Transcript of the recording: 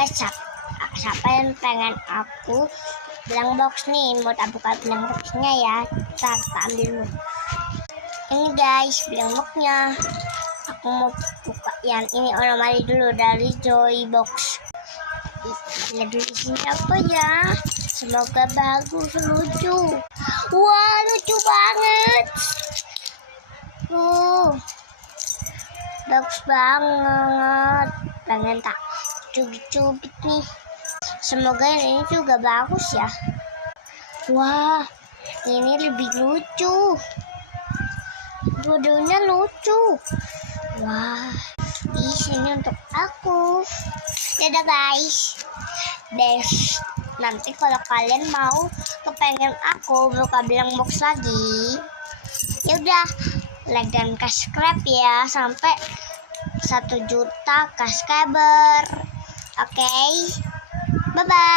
guys, siapa yang pengen aku bilang box nih, mau tak buka bilang boxnya ya. Tak ambil dulu. Ini guys, bilang boxnya. Aku mau buka yang ini onomali dulu dari Joy Box. Lihat dulu isinya apa ya. Semoga bagus, lucu. Wah, lucu banget. Bagus banget. Pengen tak cubit-cubit nih. Semoga ini juga bagus ya. Wah, ini lebih lucu. Dua-duanya lucu. Wah, di sini untuk aku. Dadah guys. Nanti kalau kalian mau kepengen aku buka bilang box lagi, ya udah like dan subscribe ya sampai 1 juta subscriber. Oke. Bye bye.